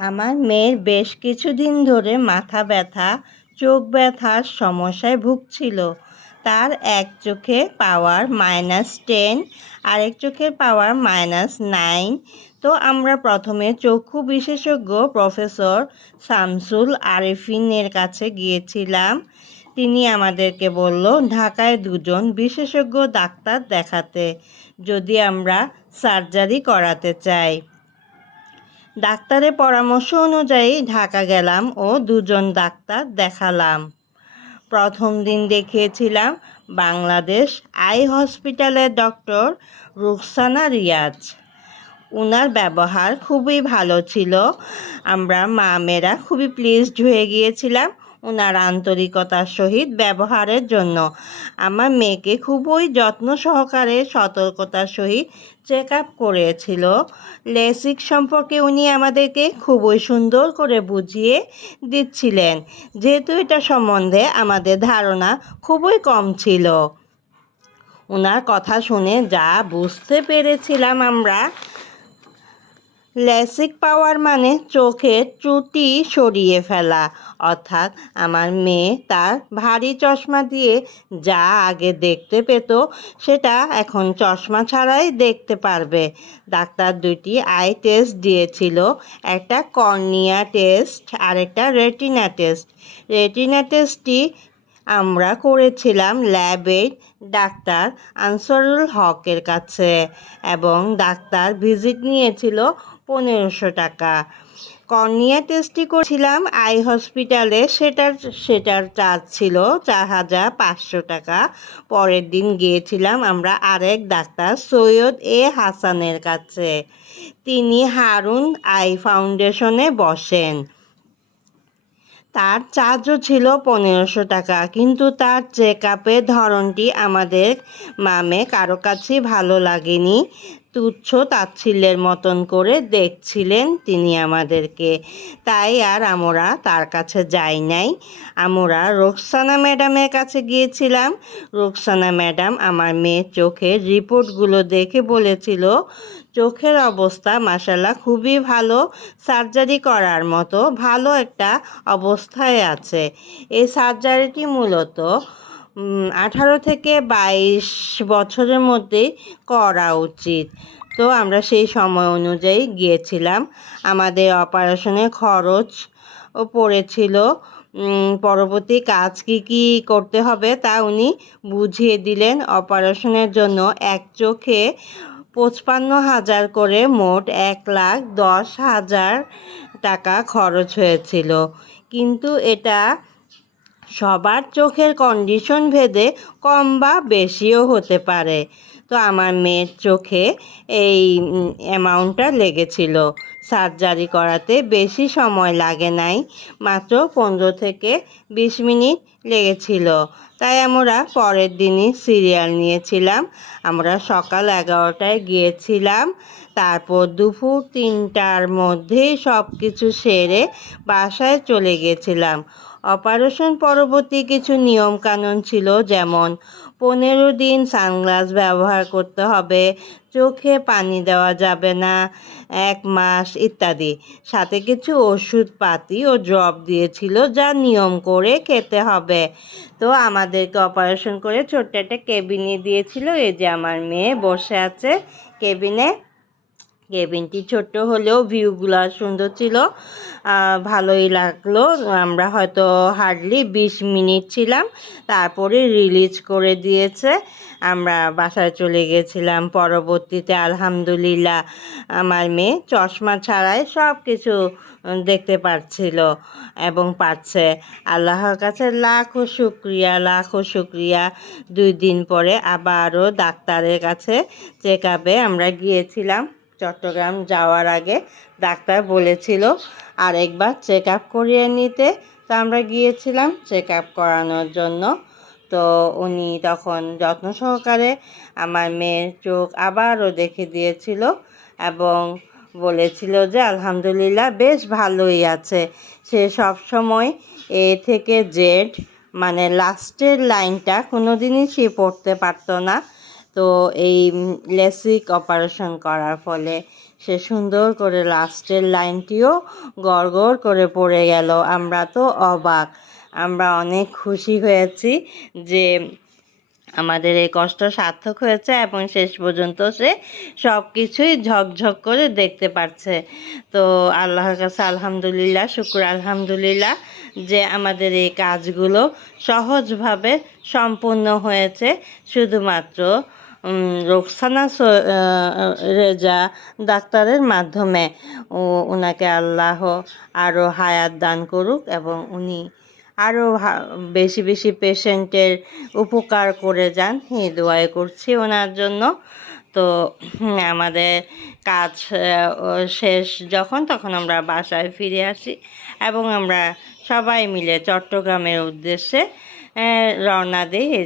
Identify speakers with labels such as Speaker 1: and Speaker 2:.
Speaker 1: আমার মেয়ের বেশ কিছুদিন ধরে মাথা ব্যথা, চোখ ব্যথার সমস্যায় ভুগছিল। তার এক চোখে পাওয়ার মাইনাস টেন, আরেক চোখে পাওয়ার মাইনাস নাইন। তো আমরা প্রথমে চক্ষু বিশেষজ্ঞ প্রফেসর শামসুল আরেফিনের কাছে গিয়েছিলাম। তিনি আমাদেরকে বলল, ঢাকায় দুজন বিশেষজ্ঞ ডাক্তার দেখাতে, যদি আমরা সার্জারি করাতে চাই। ডাক্তারের পরামর্শ অনুযায়ী ঢাকা গেলাম ও দুজন ডাক্তার দেখালাম। প্রথম দিন দেখিয়েছিলাম বাংলাদেশ আই হসপিটালের ডক্টর রুকসানা রিয়াজ। ওনার ব্যবহার খুবই ভালো ছিল। আমরা মা মেয়েরা খুবই প্লিজড হয়ে গিয়েছিলাম ওনার আন্তরিকতার সহিত ব্যবহারের জন্য। আমার মেয়েকে খুবই যত্ন সহকারে সতর্কতার সহিত চেক আপ করেছিল। লেসিক সম্পর্কে উনি আমাদেরকে খুবই সুন্দর করে বুঝিয়ে দিচ্ছিলেন। যেহেতু এটা সম্বন্ধে আমাদের ধারণা খুবই কম ছিল। ওনার কথা শুনে যা বুঝতে পেরেছিলাম আমরা লেসিক পাওয়ার মানে চোখের ত্রুটি সরিয়ে ফেলা। অর্থাৎ আমার মেয়ে তার ভারী চশমা দিয়ে যা আগে দেখতে পেত, সেটা এখন চশমা ছাড়াই দেখতে পারবে। ডাক্তার দুটি আই টেস্ট দিয়েছিল, একটা কর্নিয়া টেস্ট আর একটা রেটিনা টেস্ট। রেটিনা টেস্টটি আমরা করেছিলাম ল্যাবে ডাক্তার আনসারুল হকের কাছে এবং ডাক্তার ভিজিট নিয়েছিল পনেরোশো টাকা। কর্নিয়া টেস্টটি করেছিলাম, আই হসপিটালে সেটার সেটার চার্জ ছিল চার হাজার পাঁচশো টাকা। পরের দিন গিয়েছিলাম আমরা আরেক ডাক্তার, সৈয়দ এ হাসানের কাছে। তিনি হারুন আই ফাউন্ডেশনে বসেন। তার চার্জও ছিল পনেরোশো টাকা। কিন্তু তার চেক আপের ধরনটি আমাদের মামে কারও কাছেই ভালো লাগেনি। তুচ্ছ তাচ্ছিল্যের মতন করে দেখছিলেন তিনি আমাদেরকে। তাই আর আমরা তার কাছে যাই নাই। আমরা রোকসানা ম্যাডামের কাছে গিয়েছিলাম। রোকসানা ম্যাডাম আমার মেয়ের চোখের রিপোর্টগুলো দেখে বলেছিল, চোখের অবস্থা মাসাল্লাহ খুবই ভালো। সার্জারি করার মতো ভালো একটা অবস্থায় আছে। এই সার্জারিটি মূলত আঠারো থেকে বাইশ বছরের মধ্যেই করা উচিত। তো আমরা সেই সময় অনুযায়ী গিয়েছিলাম। আমাদের অপারেশনে খরচ পড়েছিল। পরবর্তী কাজ কি কি করতে হবে তা উনি বুঝিয়ে দিলেন। অপারেশনের জন্য এক চোখে পঁচপান্ন হাজার করে মোট এক লাখ দশ হাজার টাকা খরচ হয়েছিল। কিন্তু এটা সবার চোখের কন্ডিশন ভেদে কম বা বেশিও হতে পারে। তো আমার মেয়ের চোখে এই অ্যামাউন্টটা লেগেছিল। সার্জারি করাতে বেশি সময় লাগে নাই, মাত্র পনেরো থেকে বিশ মিনিট লেগেছিল। তাই আমরা পরের দিনই সিরিয়াল নিয়েছিলাম। আমরা সকাল এগারোটায় গিয়েছিলাম। তারপর দুপুর তিনটার মধ্যেই সব কিছু সেরে বাসায় চলে গেছিলাম। অপারেশন পরবর্তী কিছু নিয়মকানুন ছিল, যেমন পনেরো দিন সানগ্লাস ব্যবহার করতে হবে, চোখে পানি দেওয়া যাবে না, এক মাস ইত্যাদি। সাথে কিছু ওষুধপাতি ও ড্রপ দিয়েছিল যা নিয়ম করে খেতে হবে। তো আমাদেরকে অপারেশন করে ছোট্ট একটা কেবিনে দিয়েছিল, এই যে আমার মেয়ে বসে আছে কেবিনে। কেবিনটি ছোট্ট হলেও ভিউগুলো সুন্দর ছিল। ভালোই লাগল। আমরা হয়তো হার্ডলি বিশ মিনিট ছিলাম, তারপরে রিলিজ করে দিয়েছে। আমরা বাসায় চলে গেছিলাম। পরবর্তীতে আলহামদুলিল্লাহ আমার মেয়ে চশমা ছাড়াই সব কিছু দেখতে পারছিল এবং পাচ্ছে আল্লাহর কাছে লাখো শুক্রিয়া লাখো শুক্রিয়া। দুই দিন পরে আবারও ডাক্তারের কাছে চেক আমরা গিয়েছিলাম। চট্টগ্রাম যাওয়ার আগে ডাক্তার বলেছিল আরেকবার চেক আপ করিয়ে নিতে। তো আমরা গিয়েছিলাম চেক আপ করানোর জন্য। তো উনি তখন যত্ন সহকারে আমার মেয়ের চোখ আবারও দেখে দিয়েছিল এবং বলেছিল যে, আলহামদুলিল্লাহ, বেশ ভালোই আছে। সে সব সময় এ থেকে জেড মানে লাস্টের লাইনটা কোনো দিনই সে পড়তে পারতো না। তো এই লেসিক অপারেশন করার ফলে সে সুন্দর করে লাস্টের লাইনটিও গড় করে পড়ে গেল। আমরা তো অবাক। আমরা অনেক খুশি হয়েছি যে আমাদের এই কষ্ট সার্থক হয়েছে এবং শেষ পর্যন্ত সে সব কিছুই ঝকঝক করে দেখতে পাচ্ছে তো আল্লাহর কাছে আলহামদুলিল্লাহ, শুক্র আলহামদুলিল্লাহ যে আমাদের এই কাজগুলো সহজভাবে সম্পূর্ণ হয়েছে। শুধুমাত্র রোকসানা রেজা ডাক্তারের মাধ্যমে ও ওনাকে আল্লাহ আরও হায়াত দান করুক এবং উনি আরও বেশি বেশি পেশেন্টের উপকার করে যান। এই দোয়াই করছি ওনার জন্য। তো আমাদের কাজ শেষ যখন, তখন আমরা বাসায় ফিরে আসি এবং আমরা সবাই মিলে চট্টগ্রামের উদ্দেশ্যে রওনা দিই।